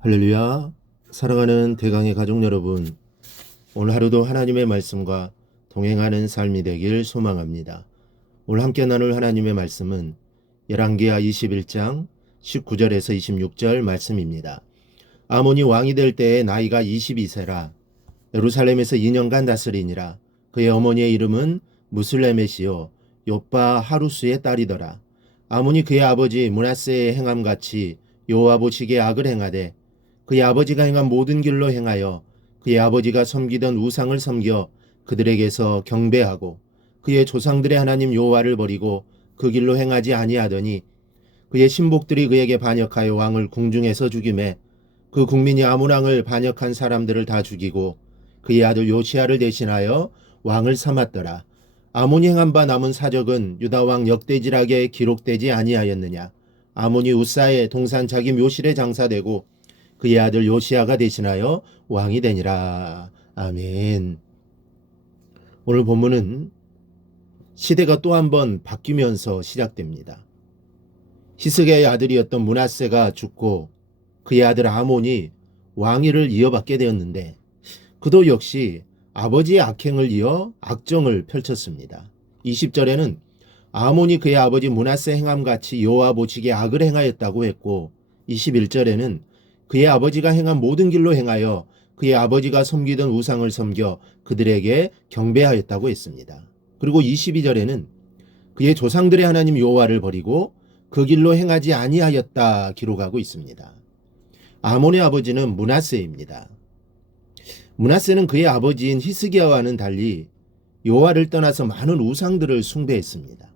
할렐루야. 사랑하는 대강의 가족 여러분, 오늘 하루도 하나님의 말씀과 동행하는 삶이 되길 소망합니다. 오늘 함께 나눌 하나님의 말씀은 열왕기하 21장 19절에서 26절 말씀입니다. 아몬이 왕이 될 때에 나이가 22세라 예루살렘에서 2년간 다스리니라. 그의 어머니의 이름은 무슬레메시요 요빠 하루스의 딸이더라. 아몬이 그의 아버지 므낫세의 행함같이 여호와 보시기에 악을 행하되 그의 아버지가 행한 모든 길로 행하여 그의 아버지가 섬기던 우상을 섬겨 그들에게서 경배하고 그의 조상들의 하나님 여호와를 버리고 그 길로 행하지 아니하더니 그의 신복들이 그에게 반역하여 왕을 궁중에서 죽이매 그 국민이 아몬 왕을 반역한 사람들을 다 죽이고 그의 아들 요시야를 대신하여 왕을 삼았더라. 아몬이 행한 바 남은 사적은 유다 왕 역대지락에 기록되지 아니하였느냐. 아몬이 우사의 동산 자기 묘실에 장사되고 그의 아들 요시야가 대신하여 왕이 되니라. 아멘. 오늘 본문은 시대가 또 한 번 바뀌면서 시작됩니다. 히스기야의 아들이었던 므낫세가 죽고 그의 아들 아몬이 왕위를 이어받게 되었는데 그도 역시 아버지의 악행을 이어 악정을 펼쳤습니다. 20절에는 아몬이 그의 아버지 므낫세 행함같이 여호와 보시기에 악을 행하였다고 했고 21절에는 그의 아버지가 행한 모든 길로 행하여 그의 아버지가 섬기던 우상을 섬겨 그들에게 경배하였다고 했습니다. 그리고 22절에는 그의 조상들의 하나님 여호와를 버리고 그 길로 행하지 아니하였다 기록하고 있습니다. 아몬의 아버지는 므낫세입니다. 므낫세는 그의 아버지인 히스기야와는 달리 여호와를 떠나서 많은 우상들을 숭배했습니다.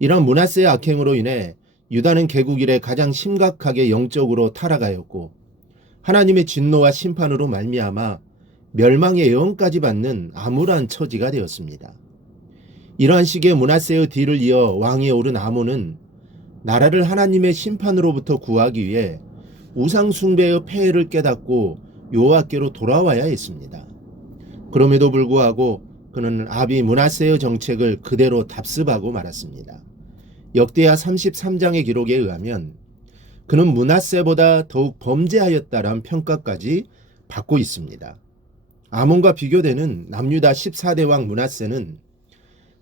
이런 므낫세의 악행으로 인해 유다는 개국 이래 가장 심각하게 영적으로 타락하였고 하나님의 진노와 심판으로 말미암아 멸망의 예언까지 받는 암울한 처지가 되었습니다. 이러한 시기에 므낫세의 뒤를 이어 왕위에 오른 아몬은 나라를 하나님의 심판으로부터 구하기 위해 우상 숭배의 폐해를 깨닫고 여호와께로 돌아와야 했습니다. 그럼에도 불구하고 그는 아비 므낫세의 정책을 그대로 답습하고 말았습니다. 역대하 33장의 기록에 의하면 그는 므낫세보다 더욱 범죄하였다라는 평가까지 받고 있습니다. 아몬과 비교되는 남유다 14대 왕 므낫세는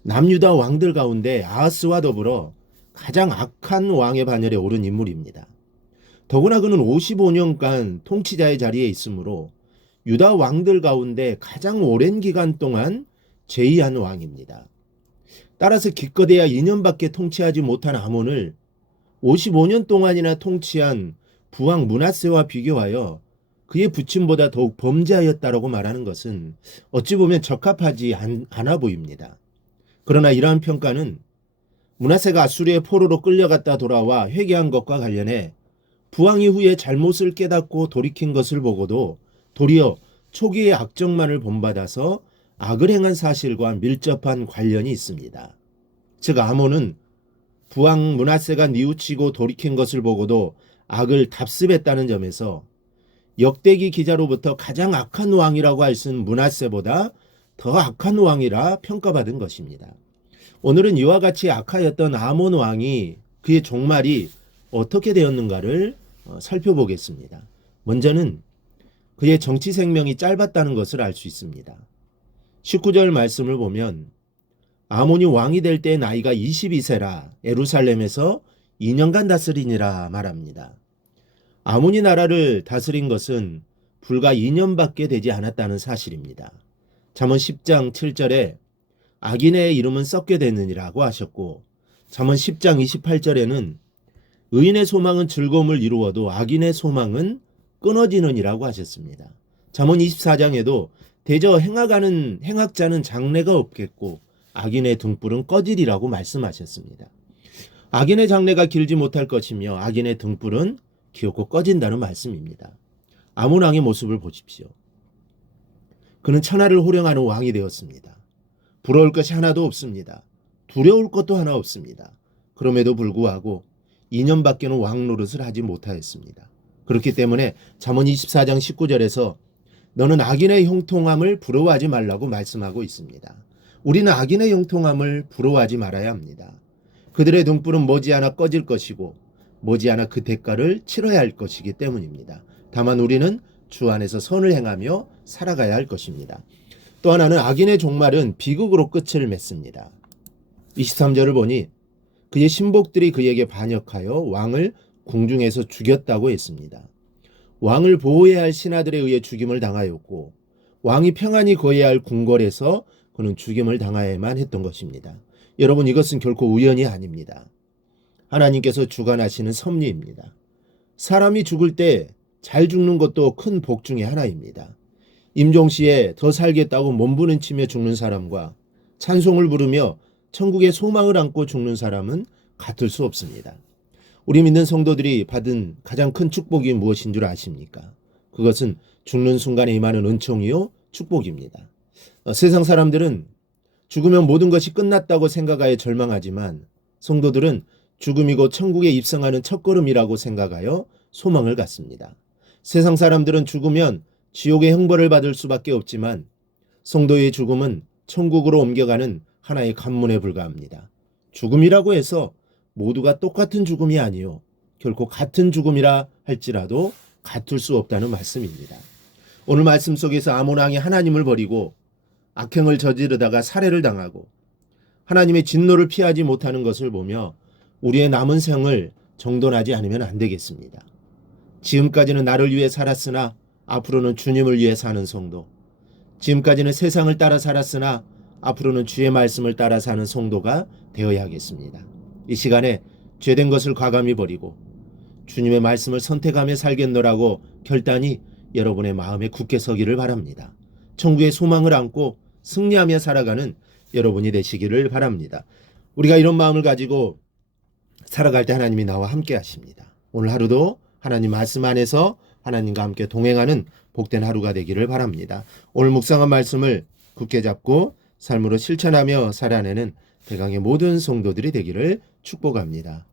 남유다 왕들 가운데 아하스와 더불어 가장 악한 왕의 반열에 오른 인물입니다. 더구나 그는 55년간 통치자의 자리에 있으므로 유다 왕들 가운데 가장 오랜 기간 동안 재위한 왕입니다. 따라서 기껏해야 2년밖에 통치하지 못한 아몬을 55년 동안이나 통치한 부왕 므낫세와 비교하여 그의 부친보다 더욱 범죄하였다라고 말하는 것은 어찌 보면 적합하지 않아 보입니다. 그러나 이러한 평가는 므낫세가 아수르의 포로로 끌려갔다 돌아와 회개한 것과 관련해 부왕 이후에 잘못을 깨닫고 돌이킨 것을 보고도 도리어 초기의 악정만을 본받아서 악을 행한 사실과 밀접한 관련이 있습니다. 즉 아몬은 부왕 므낫세가 뉘우치고 돌이킨 것을 보고도 악을 답습했다는 점에서 역대기 기자로부터 가장 악한 왕이라고 할 수 있는 므낫세보다 더 악한 왕이라 평가받은 것입니다. 오늘은 이와 같이 악하였던 아몬 왕이 그의 종말이 어떻게 되었는가를 살펴보겠습니다. 먼저는 그의 정치 생명이 짧았다는 것을 알 수 있습니다. 19절 말씀을 보면 아몬이 왕이 될 때 나이가 22세라 예루살렘에서 2년간 다스리니라 말합니다. 아몬이 나라를 다스린 것은 불과 2년밖에 되지 않았다는 사실입니다. 잠언 10장 7절에 악인의 이름은 썩게 되느니라고 하셨고 잠언 10장 28절에는 의인의 소망은 즐거움을 이루어도 악인의 소망은 끊어지느니라고 하셨습니다. 잠언 24장에도 대저 행악하는 행악자는 장래가 없겠고 악인의 등불은 꺼지리라고 말씀하셨습니다. 악인의 장래가 길지 못할 것이며 악인의 등불은 기어코 꺼진다는 말씀입니다. 아몬 왕의 모습을 보십시오. 그는 천하를 호령하는 왕이 되었습니다. 부러울 것이 하나도 없습니다. 두려울 것도 하나 없습니다. 그럼에도 불구하고 2년밖에는 왕 노릇을 하지 못하였습니다. 그렇기 때문에 잠언 24장 19절에서 너는 악인의 형통함을 부러워하지 말라고 말씀하고 있습니다. 우리는 악인의 형통함을 부러워하지 말아야 합니다. 그들의 등불은 머지않아 꺼질 것이고 머지않아 그 대가를 치러야 할 것이기 때문입니다. 다만 우리는 주 안에서 선을 행하며 살아가야 할 것입니다. 또 하나는 악인의 종말은 비극으로 끝을 맺습니다. 23절을 보니 그의 신복들이 그에게 반역하여 왕을 궁중에서 죽였다고 했습니다. 왕을 보호해야 할 신하들에 의해 죽임을 당하였고 왕이 평안히 거해야 할 궁궐에서 그는 죽임을 당하여야만 했던 것입니다. 여러분, 이것은 결코 우연이 아닙니다. 하나님께서 주관하시는 섭리입니다. 사람이 죽을 때 잘 죽는 것도 큰 복 중의 하나입니다. 임종시에 더 살겠다고 몸부림치며 죽는 사람과 찬송을 부르며 천국의 소망을 안고 죽는 사람은 같을 수 없습니다. 우리 믿는 성도들이 받은 가장 큰 축복이 무엇인 줄 아십니까? 그것은 죽는 순간에 임하는 은총이요 축복입니다. 세상 사람들은 죽으면 모든 것이 끝났다고 생각하여 절망하지만 성도들은 죽음이 곧 천국에 입성하는 첫걸음이라고 생각하여 소망을 갖습니다. 세상 사람들은 죽으면 지옥의 형벌을 받을 수밖에 없지만 성도의 죽음은 천국으로 옮겨가는 하나의 관문에 불과합니다. 죽음이라고 해서 모두가 똑같은 죽음이 아니요 결코 같은 죽음이라 할지라도 같을 수 없다는 말씀입니다. 오늘 말씀 속에서 아몬 왕이 하나님을 버리고 악행을 저지르다가 살해를 당하고 하나님의 진노를 피하지 못하는 것을 보며 우리의 남은 생을 정돈하지 않으면 안 되겠습니다. 지금까지는 나를 위해 살았으나 앞으로는 주님을 위해 사는 성도, 지금까지는 세상을 따라 살았으나 앞으로는 주의 말씀을 따라 사는 성도가 되어야겠습니다. 이 시간에 죄된 것을 과감히 버리고 주님의 말씀을 선택하며 살겠노라고 결단이 여러분의 마음에 굳게 서기를 바랍니다. 천국의 소망을 안고 승리하며 살아가는 여러분이 되시기를 바랍니다. 우리가 이런 마음을 가지고 살아갈 때 하나님이 나와 함께 하십니다. 오늘 하루도 하나님 말씀 안에서 하나님과 함께 동행하는 복된 하루가 되기를 바랍니다. 오늘 묵상한 말씀을 굳게 잡고 삶으로 실천하며 살아내는 대강의 모든 성도들이 되기를 축복합니다.